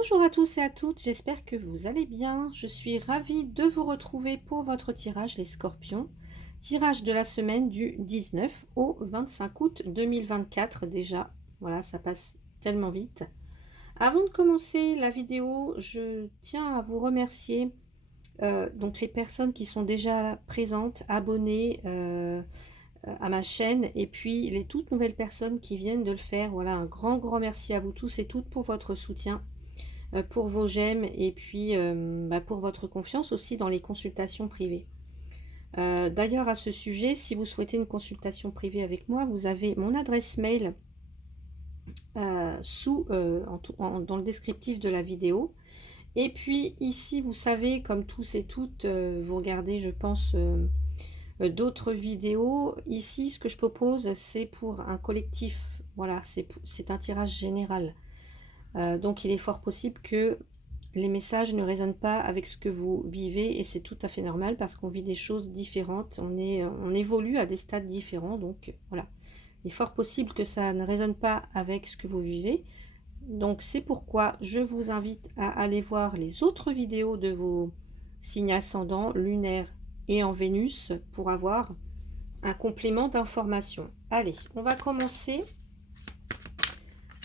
Bonjour à tous et à toutes, j'espère que vous allez bien. Je suis ravie de vous retrouver pour votre tirage les scorpions. Tirage de la semaine du 19 au 25 août 2024 déjà. Voilà, ça passe tellement vite. Avant de commencer la vidéo, je tiens à vous remercier donc les personnes qui sont déjà présentes, abonnées à ma chaîne et puis les toutes nouvelles personnes qui viennent de le faire. Voilà, un grand merci à vous tous et toutes pour votre soutien, pour vos j'aime et puis pour votre confiance aussi dans les consultations privées. D'ailleurs à ce sujet, si vous souhaitez une consultation privée avec moi, vous avez mon adresse mail dans le descriptif de la vidéo. Et puis ici, vous savez, comme tous et toutes, vous regardez, je pense, d'autres vidéos. Ici, ce que je propose, c'est pour un collectif. Voilà, c'est un tirage général. Donc il est fort possible que les messages ne résonnent pas avec ce que vous vivez et c'est tout à fait normal parce qu'on vit des choses différentes, on évolue à des stades différents, donc voilà. Il est fort possible que ça ne résonne pas avec ce que vous vivez. Donc c'est pourquoi je vous invite à aller voir les autres vidéos de vos signes ascendants, lunaires et en Vénus pour avoir un complément d'information. Allez, on va commencer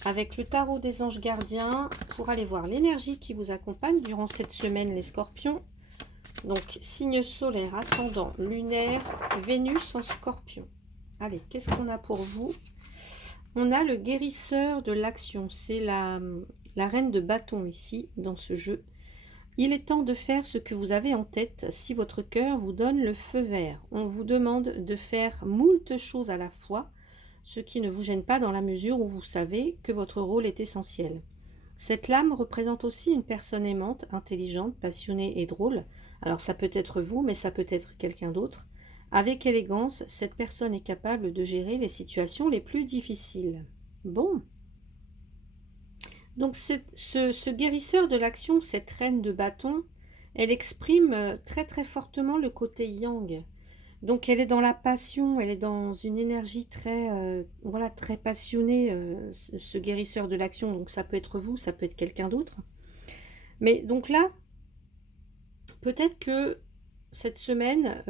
avec le tarot des anges gardiens pour aller voir l'énergie qui vous accompagne durant cette semaine, les scorpions. Donc, signe solaire, ascendant, lunaire, Vénus en scorpion. Allez, qu'est-ce qu'on a pour vous? On a le guérisseur de l'action. C'est la reine de bâton ici, dans ce jeu. Il est temps de faire ce que vous avez en tête si votre cœur vous donne le feu vert. On vous demande de faire moult choses à la fois, ce qui ne vous gêne pas dans la mesure où vous savez que votre rôle est essentiel. Cette lame représente aussi une personne aimante, intelligente, passionnée et drôle. Alors ça peut être vous, mais ça peut être quelqu'un d'autre. Avec élégance, cette personne est capable de gérer les situations les plus difficiles. Bon. Donc ce guérisseur de l'action, cette reine de bâton, elle exprime très fortement le côté yang. Donc elle est dans la passion, elle est dans une énergie voilà, très passionnée, ce guérisseur de l'action. Donc ça peut être vous, ça peut être quelqu'un d'autre. Mais donc là, peut-être que cette semaine,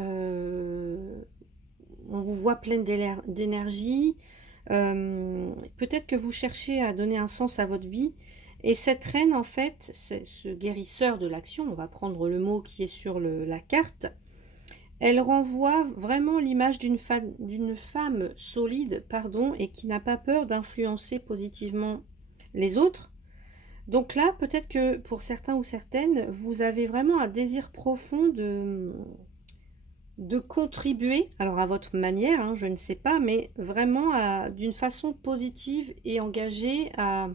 on vous voit pleine d'énergie. Peut-être que vous cherchez à donner un sens à votre vie. Et cette reine, en fait, c'est ce guérisseur de l'action, on va prendre le mot qui est sur la carte. Elle renvoie vraiment l'image d'une femme solide, pardon, et qui n'a pas peur d'influencer positivement les autres. Donc là, peut-être que pour certains ou certaines, vous avez vraiment un désir profond de contribuer, alors à votre manière, hein, je ne sais pas, mais vraiment d'une façon positive et engagée à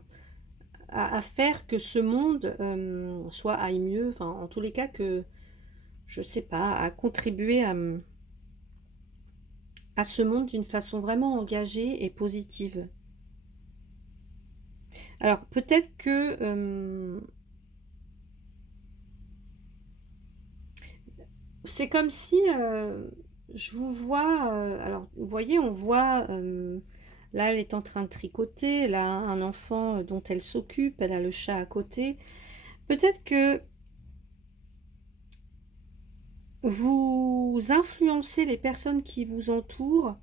faire que ce monde soit aille mieux, enfin en tous les cas que, je ne sais pas, à contribuer à ce monde d'une façon vraiment engagée et positive. Alors peut-être que c'est comme si je vous vois, alors vous voyez, on voit, là elle est en train de tricoter, elle a un enfant dont elle s'occupe, elle a le chat à côté. Peut-être que vous influencez les personnes qui vous entourent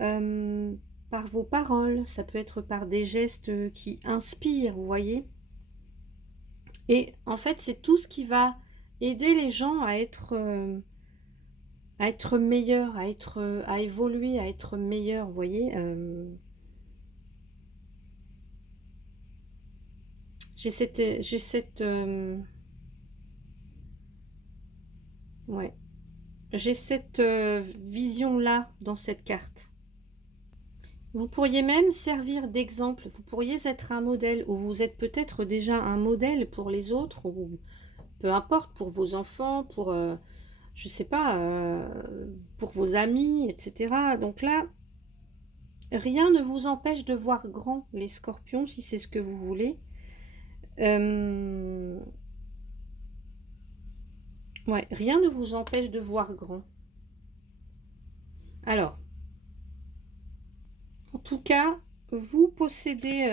euh, par vos paroles, ça peut être par des gestes qui inspirent, vous voyez. Et en fait, c'est tout ce qui va aider les gens à être meilleurs, à évoluer, à être meilleurs, vous voyez. Ouais, j'ai cette vision-là dans cette carte. Vous pourriez même servir d'exemple, vous pourriez être un modèle, ou vous êtes peut-être déjà un modèle pour les autres, ou peu importe, pour vos enfants, pour, je sais pas, pour vos amis, etc. Donc là, rien ne vous empêche de voir grand, les scorpions, si c'est ce que vous voulez. Ouais, rien ne vous empêche de voir grand. Alors, en tout cas, vous possédez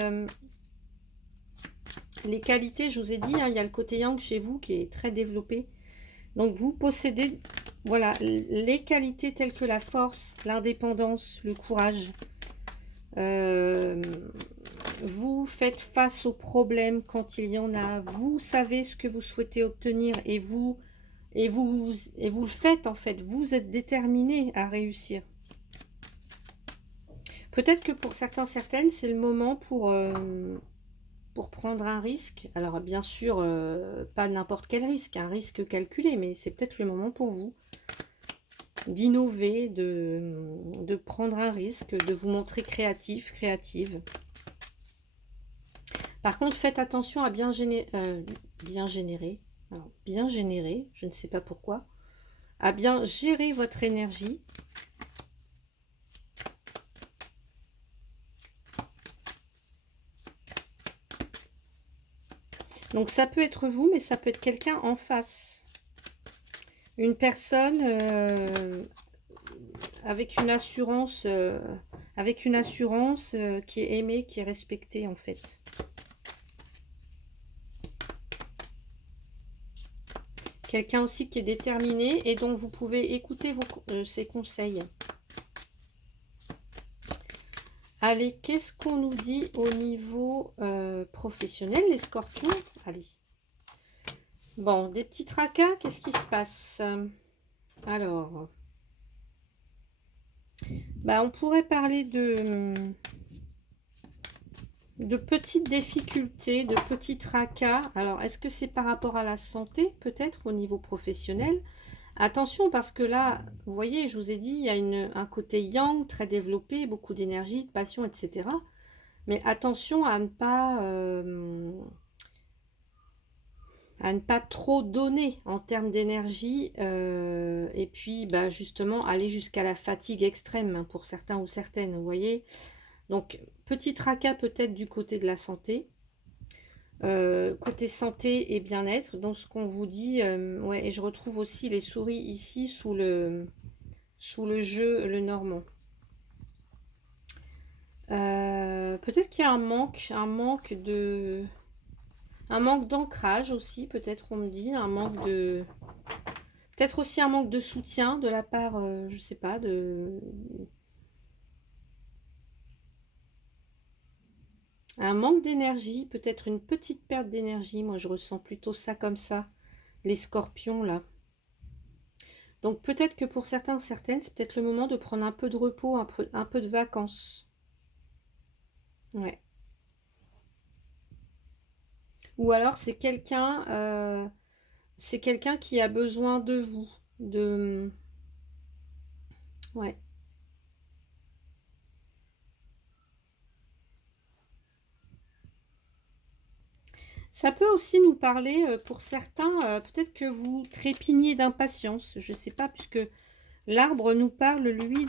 Les qualités, je vous ai dit, hein, il y a le côté yang chez vous qui est très développé. Donc vous possédez, voilà, les qualités telles que la force, l'indépendance, le courage. Vous faites face aux problèmes quand il y en a. Vous savez ce que vous souhaitez obtenir et vous le faites en fait. Vous êtes déterminé à réussir. Peut-être que pour certains, certaines, c'est le moment pour prendre un risque. Alors bien sûr, pas n'importe quel risque, un risque calculé, mais c'est peut-être le moment pour vous d'innover, de prendre un risque, de vous montrer créatif, créative. Par contre, faites attention à bien générer, alors, bien générer, je ne sais pas pourquoi, à bien gérer votre énergie. Donc ça peut être vous, mais ça peut être quelqu'un en face. Une personne avec une assurance, qui est aimée, qui est respectée en fait. Quelqu'un aussi qui est déterminé et dont vous pouvez écouter ses conseils. Allez, qu'est-ce qu'on nous dit au niveau professionnel, les scorpions? Allez. Bon, des petits tracas, qu'est-ce qui se passe? Alors, bah, on pourrait parler de petites difficultés, de petits tracas. Alors, est-ce que c'est par rapport à la santé, peut-être, au niveau professionnel? Attention, parce que là, vous voyez, je vous ai dit, il y a un côté yang très développé, beaucoup d'énergie, de passion, etc. Mais attention à ne pas trop donner en termes d'énergie et puis bah, justement aller jusqu'à la fatigue extrême hein, pour certains ou certaines, vous voyez. Donc, petit tracas peut-être du côté de la santé. Côté santé et bien-être, donc ce qu'on vous dit, ouais, et je retrouve aussi les souris ici sous le jeu le normand. Peut-être qu'il y a un manque d'ancrage aussi, peut-être on me dit, peut-être aussi un manque de soutien de la part, je sais pas, un manque d'énergie, peut-être une petite perte d'énergie. Moi, je ressens plutôt ça comme ça, les scorpions là. Donc peut-être que pour certains, certaines, c'est peut-être le moment de prendre un peu de repos, un peu de vacances. Ouais. Ou alors c'est quelqu'un qui a besoin de vous, ouais. Ça peut aussi nous parler, pour certains, peut-être que vous trépignez d'impatience, je ne sais pas, puisque l'arbre nous parle, lui,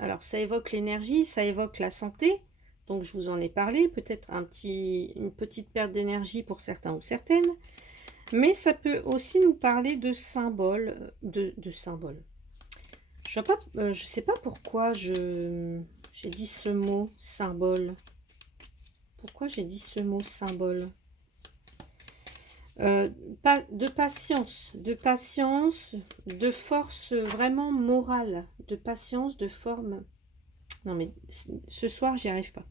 alors, ça évoque l'énergie, ça évoque la santé, donc je vous en ai parlé, peut-être une petite perte d'énergie pour certains ou certaines, mais ça peut aussi nous parler de symboles, de symboles. Je ne sais pas pourquoi j'ai dit ce mot, symbole. Pourquoi j'ai dit ce mot, symbole? De patience, de force vraiment morale, de patience, de forme. Non mais ce soir j'y arrive pas.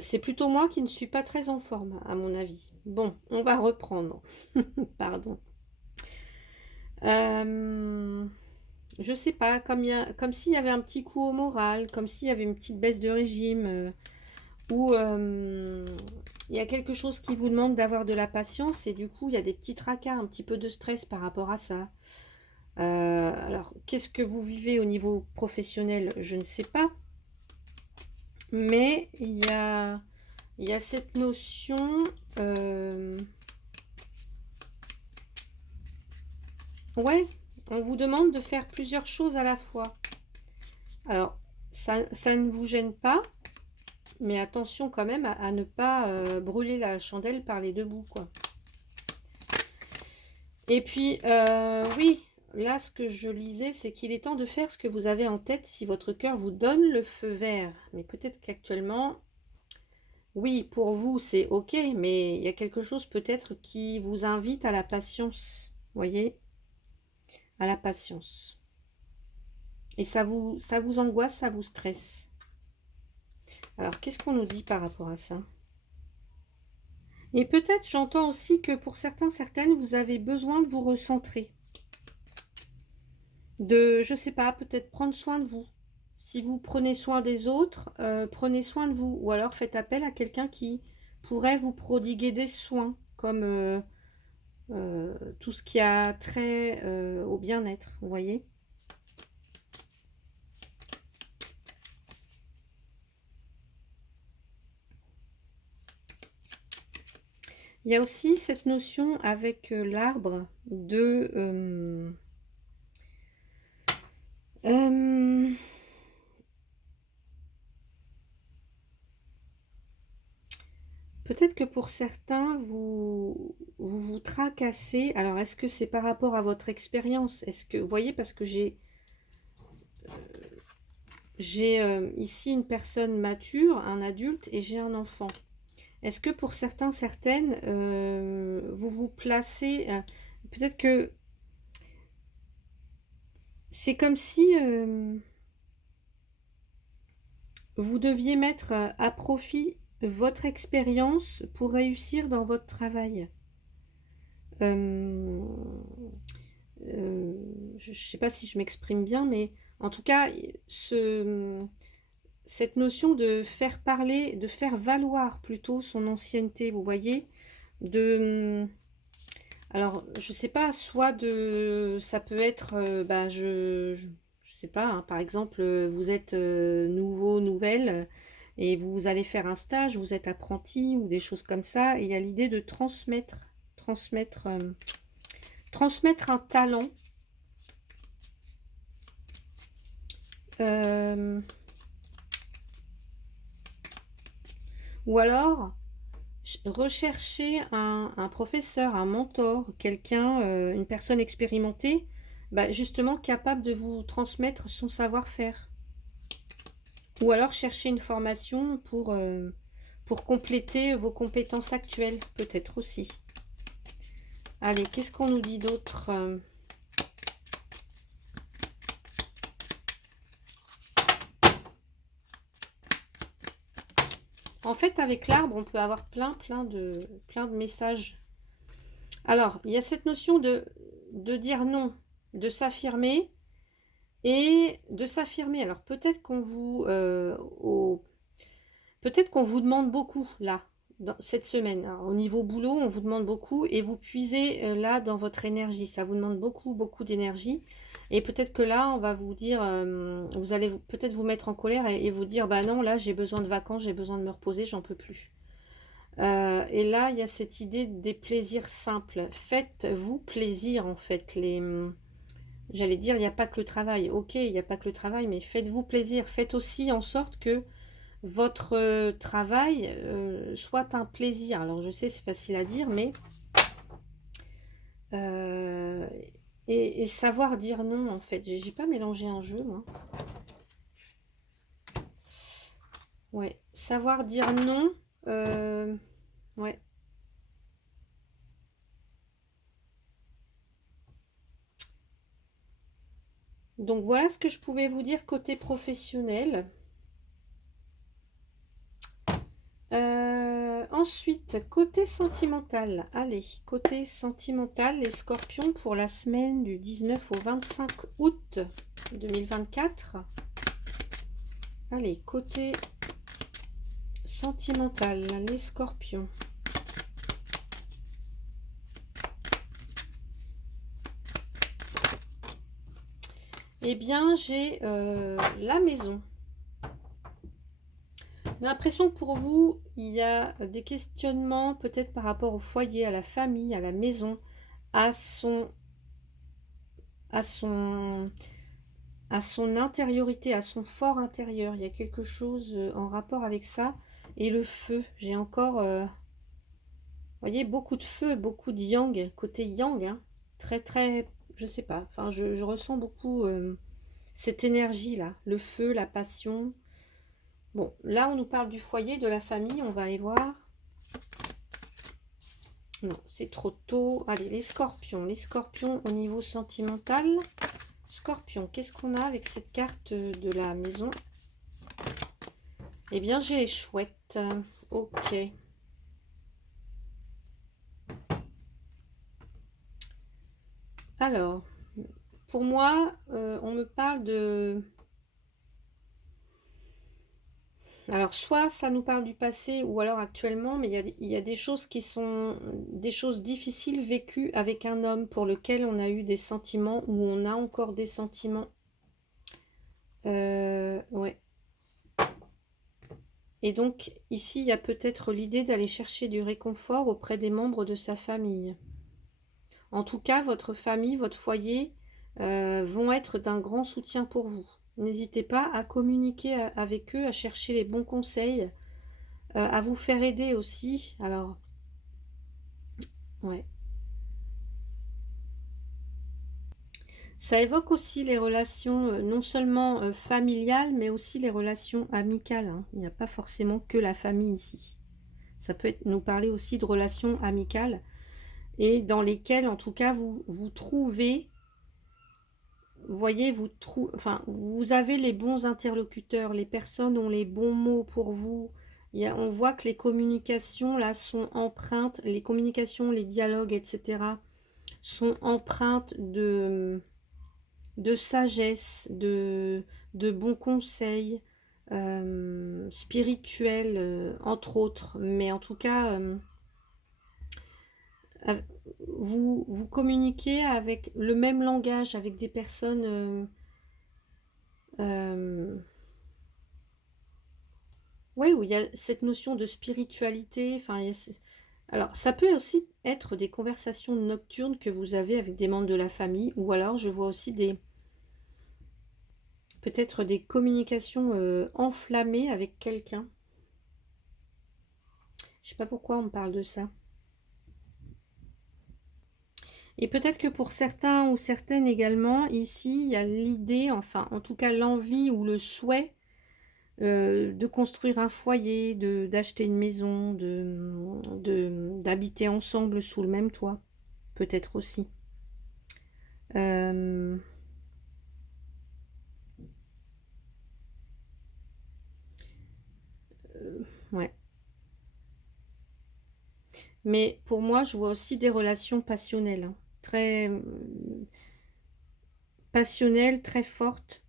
C'est plutôt moi qui ne suis pas très en forme à mon avis. Bon, on va reprendre. Pardon. Je sais pas, comme s'il y avait un petit coup au moral, comme s'il y avait une petite baisse de régime, ou il y a quelque chose qui vous demande d'avoir de la patience et du coup il y a des petits tracas, un petit peu de stress par rapport à ça. Alors qu'est-ce que vous vivez au niveau professionnel? Je ne sais pas, mais il y a cette notion, ouais, on vous demande de faire plusieurs choses à la fois. Alors ça ne vous gêne pas, mais attention quand même à ne pas brûler la chandelle par les deux bouts, quoi. Et puis, oui, là, ce que je lisais, c'est qu'il est temps de faire ce que vous avez en tête si votre cœur vous donne le feu vert. Mais peut-être qu'actuellement, Oui, pour vous, c'est OK, mais il y a quelque chose peut-être qui vous invite à la patience, voyez? À la patience. Et ça vous angoisse, ça vous stresse. Alors, qu'est-ce qu'on nous dit par rapport à ça? Et peut-être, j'entends aussi que pour certains, certaines, vous avez besoin de vous recentrer. De, je sais pas, peut-être prendre soin de vous. Si vous prenez soin des autres, prenez soin de vous. Ou alors faites appel à quelqu'un qui pourrait vous prodiguer des soins, comme tout ce qui a trait au bien-être, vous voyez? Il y a aussi cette notion avec l'arbre de... euh, peut-être que pour certains, vous tracassez. Alors, est-ce que c'est par rapport à votre expérience? Est-ce que, vous voyez, parce que j'ai ici une personne mature, un adulte, et j'ai un enfant. Est-ce que pour certains, certaines, vous vous placez... peut-être que c'est comme si vous deviez mettre à profit votre expérience pour réussir dans votre travail. Euh, je ne sais pas si je m'exprime bien, mais en tout cas, cette notion de faire parler, de faire valoir plutôt son ancienneté, vous voyez, de... Alors, je sais pas, soit de... Ça peut être, bah, je sais pas, hein, par exemple, vous êtes nouveau, nouvelle, et vous allez faire un stage, vous êtes apprenti, ou des choses comme ça, et il y a l'idée de transmettre, transmettre un talent. euh, ou alors, rechercher un professeur, un mentor, quelqu'un, une personne expérimentée, bah, justement capable de vous transmettre son savoir-faire. Ou alors chercher une formation pour compléter vos compétences actuelles, peut-être aussi. Allez, qu'est-ce qu'on nous dit d'autre? En fait, avec l'arbre, on peut avoir plein de messages. Alors, il y a cette notion de dire non, de s'affirmer et de s'affirmer. Alors, peut-être qu'on vous demande beaucoup, là, dans cette semaine. Alors, au niveau boulot, on vous demande beaucoup et vous puisez là dans votre énergie. Ça vous demande beaucoup d'énergie. Et peut-être que là, on va vous dire, vous allez peut-être vous mettre en colère et vous dire, bah non, là, j'ai besoin de vacances, j'ai besoin de me reposer, j'en peux plus. Et là, il y a cette idée des plaisirs simples. Faites-vous plaisir, en fait. J'allais dire, il n'y a pas que le travail. Ok, il n'y a pas que le travail, mais faites-vous plaisir. Faites aussi en sorte que votre travail soit un plaisir. Alors, je sais, c'est facile à dire, mais... euh, et savoir dire non, en fait. J'ai pas mélangé un jeu, moi. Ouais, savoir dire non. Ouais. Donc, voilà ce que je pouvais vous dire côté professionnel. Ensuite, côté sentimental. Allez, côté sentimental, les scorpions pour la semaine du 19 au 25 août 2024. Allez, côté sentimental, les scorpions. Eh bien, j'ai la maison. J'ai l'impression que pour vous, il y a des questionnements peut-être par rapport au foyer, à la famille, à la maison, à son, à son, à son intériorité, à son fort intérieur. Il y a quelque chose en rapport avec ça. Et le feu, j'ai encore, vous voyez, beaucoup de feu, beaucoup de yang, côté yang, hein. Très, je sais pas, enfin, je ressens beaucoup cette énergie-là, le feu, la passion. Bon, là, on nous parle du foyer, de la famille. On va aller voir. Non, c'est trop tôt. Allez, les scorpions. Les scorpions au niveau sentimental. Scorpion, qu'est-ce qu'on a avec cette carte de la maison? Eh bien, j'ai les chouettes. Ok. Alors, pour moi, on me parle de... Alors, soit ça nous parle du passé ou alors actuellement, mais il y a des choses qui sont des choses difficiles vécues avec un homme pour lequel on a eu des sentiments ou on a encore des sentiments. Ouais. Et donc, ici, il y a peut-être l'idée d'aller chercher du réconfort auprès des membres de sa famille. En tout cas, votre famille, votre foyer vont être d'un grand soutien pour vous. N'hésitez pas à communiquer avec eux, à chercher les bons conseils, à vous faire aider aussi. Alors, ouais. Ça évoque aussi les relations non seulement familiales, mais aussi les relations amicales, hein. Il n'y a pas forcément que la famille ici. Ça peut nous parler aussi de relations amicales et dans lesquelles, en tout cas, vous trouvez, vous voyez, enfin, vous avez les bons interlocuteurs, les personnes ont les bons mots pour vous. On voit que les communications, là, sont empreintes, les communications, les dialogues, etc., sont empreintes de sagesse, de bons conseils spirituels, entre autres. Mais en tout cas, vous communiquez avec le même langage, avec des personnes... oui, où il y a cette notion de spiritualité. Enfin, alors, ça peut aussi être des conversations nocturnes que vous avez avec des membres de la famille, ou alors je vois aussi peut-être des communications enflammées avec quelqu'un. Je sais pas pourquoi on me parle de ça. Et peut-être que pour certains ou certaines également, ici, il y a l'idée, enfin, en tout cas l'envie ou le souhait de construire un foyer, d'acheter une maison, d'habiter ensemble sous le même toit. Peut-être aussi. Euh, ouais. Mais pour moi, je vois aussi des relations passionnelles, hein, très passionnelles, très fortes.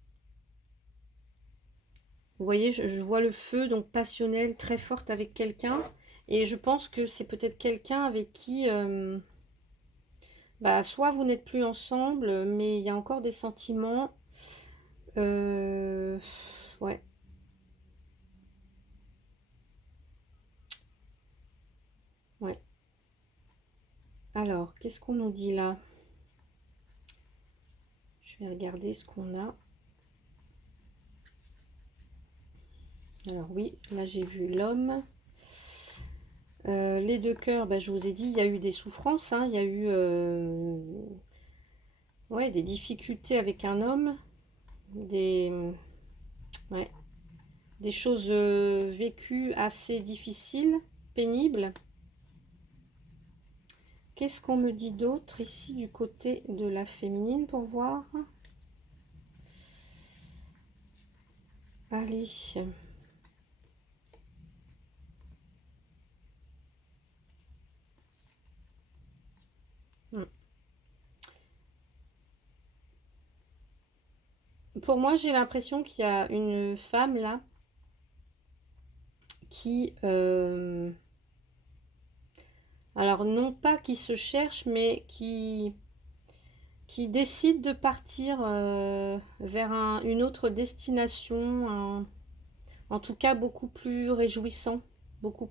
Vous voyez, je vois le feu, donc passionnel, très forte avec quelqu'un. Et je pense que c'est peut-être quelqu'un avec qui, bah, soit vous n'êtes plus ensemble, mais il y a encore des sentiments. Euh, ouais. Ouais. Alors, qu'est-ce qu'on nous dit là? Je vais regarder ce qu'on a. Alors oui, là j'ai vu l'homme. Les deux cœurs, bah, je vous ai dit, il y a eu des souffrances, hein, il y a eu ouais, des difficultés avec un homme, des, ouais, des choses vécues assez difficiles, pénibles. Qu'est-ce qu'on me dit d'autre ici du côté de la féminine pour voir? Allez. Hmm. Pour moi, j'ai l'impression qu'il y a une femme là qui, alors non pas qui se cherche, mais qui décide de partir vers une autre destination, en tout cas beaucoup plus réjouissant, beaucoup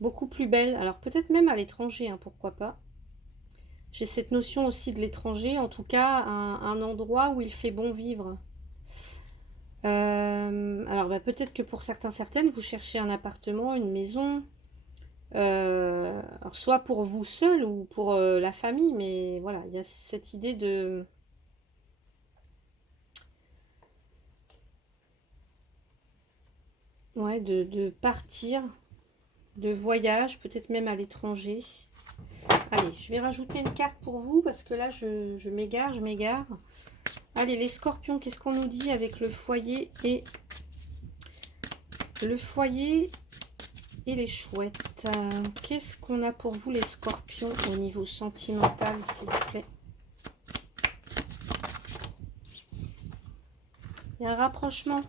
beaucoup plus belle. Alors peut-être même à l'étranger, hein, pourquoi pas. J'ai cette notion aussi de l'étranger, en tout cas un endroit où il fait bon vivre. Alors bah, peut-être que pour certains, certaines, vous cherchez un appartement, une maison, alors soit pour vous seul ou pour la famille, mais voilà, il y a cette idée ouais, de partir, de voyage, peut-être même à l'étranger. Allez, je vais rajouter une carte pour vous parce que là, je m'égare, je m'égare. Allez, les scorpions, qu'est-ce qu'on nous dit avec le foyer et les chouettes? Qu'est-ce qu'on a pour vous, les scorpions, au niveau sentimental, s'il vous plaît? Il y a un rapprochement.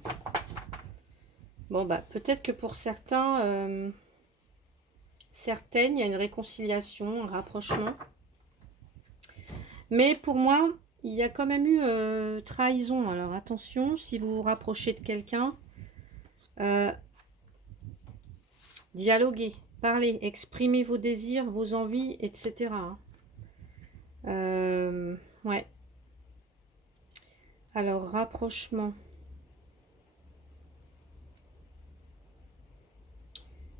Bon, bah, peut-être que pour certains, certaines, il y a une réconciliation, un rapprochement. Mais pour moi, il y a quand même eu trahison. Alors attention, si vous vous rapprochez de quelqu'un, dialoguez, parlez, exprimez vos désirs, vos envies, etc. Ouais. Alors, rapprochement.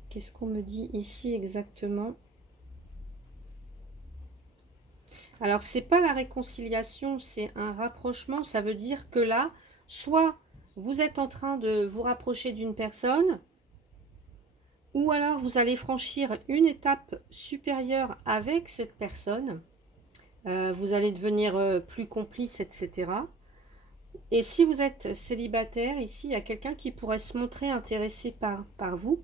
Qu'est-ce qu'on me dit ici exactement? Alors, c'est pas la réconciliation, c'est un rapprochement. Ça veut dire que là, soit vous êtes en train de vous rapprocher d'une personne, ou alors vous allez franchir une étape supérieure avec cette personne. Vous allez devenir plus complice, etc. Et si vous êtes célibataire, ici, il y a quelqu'un qui pourrait se montrer intéressé par vous.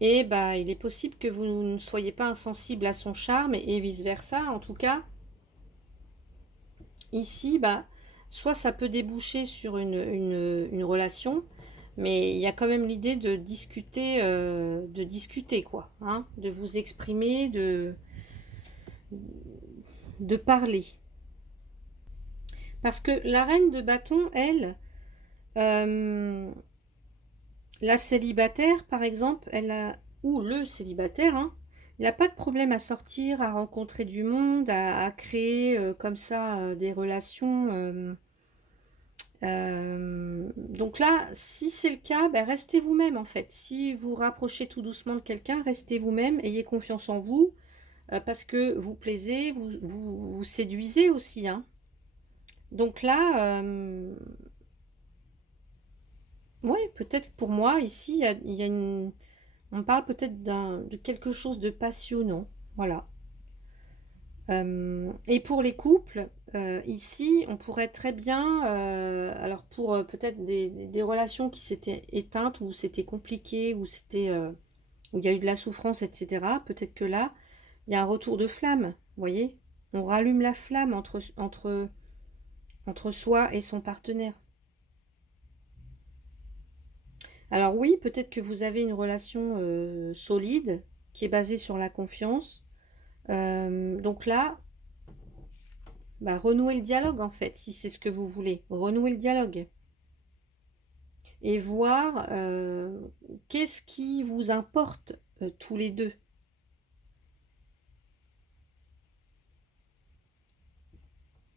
Et bah, il est possible que vous ne soyez pas insensible à son charme et vice-versa. En tout cas, ici, bah, soit ça peut déboucher sur une relation, mais il y a quand même l'idée de discuter quoi, hein, de vous exprimer, de parler. Parce que la reine de bâton, elle, la célibataire, par exemple, ou le célibataire, hein, il n'a pas de problème à sortir, à rencontrer du monde, à créer comme ça des relations. Donc là, si c'est le cas, ben, restez vous-même en fait. Si vous rapprochez tout doucement de quelqu'un, restez vous-même, ayez confiance en vous, parce que vous plaisez, vous séduisez aussi, hein. Donc là, oui, peut-être pour moi, ici, il y a une... On parle peut-être de quelque chose de passionnant. Voilà. Et pour les couples, ici, on pourrait très bien, alors pour peut-être des relations qui s'étaient éteintes, ou c'était compliqué, ou où il y a eu de la souffrance, etc. Peut-être que là, il y a un retour de flamme, vous voyez? On rallume la flamme entre soi et son partenaire. Alors oui, peut-être que vous avez une relation solide, qui est basée sur la confiance. Donc là, bah, renouer le dialogue en fait, si c'est ce que vous voulez. Renouer le dialogue. Et voir qu'est-ce qui vous importe tous les deux.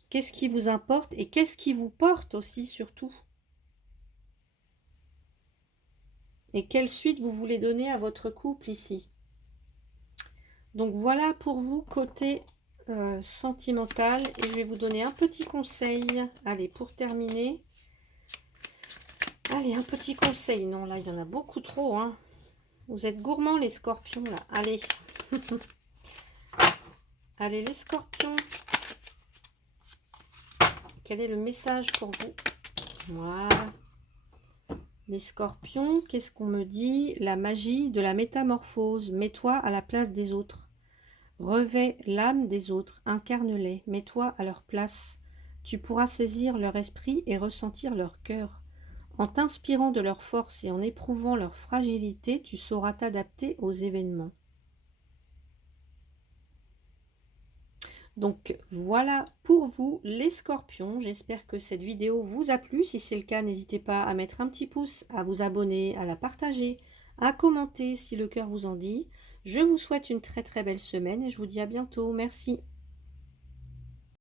Qu'est-ce qui vous importe et qu'est-ce qui vous porte aussi surtout. Et quelle suite vous voulez donner à votre couple ici. Donc voilà pour vous côté sentimental. Et je vais vous donner un petit conseil. Allez, pour terminer. Allez, un petit conseil. Non, là, il y en a beaucoup trop, hein. Vous êtes gourmands, les scorpions, là. Allez. Allez, les scorpions. Quel est le message pour vous? Voilà. Les scorpions, qu'est-ce qu'on me dit? La magie de la métamorphose. Mets-toi à la place des autres. Revêt l'âme des autres. Incarne-les. Mets-toi à leur place. Tu pourras saisir leur esprit et ressentir leur cœur. En t'inspirant de leur force et en éprouvant leur fragilité, tu sauras t'adapter aux événements. Donc voilà pour vous les scorpions. J'espère que cette vidéo vous a plu. Si c'est le cas, n'hésitez pas à mettre un petit pouce, à vous abonner, à la partager, à commenter si le cœur vous en dit. Je vous souhaite une très très belle semaine et je vous dis à bientôt. Merci.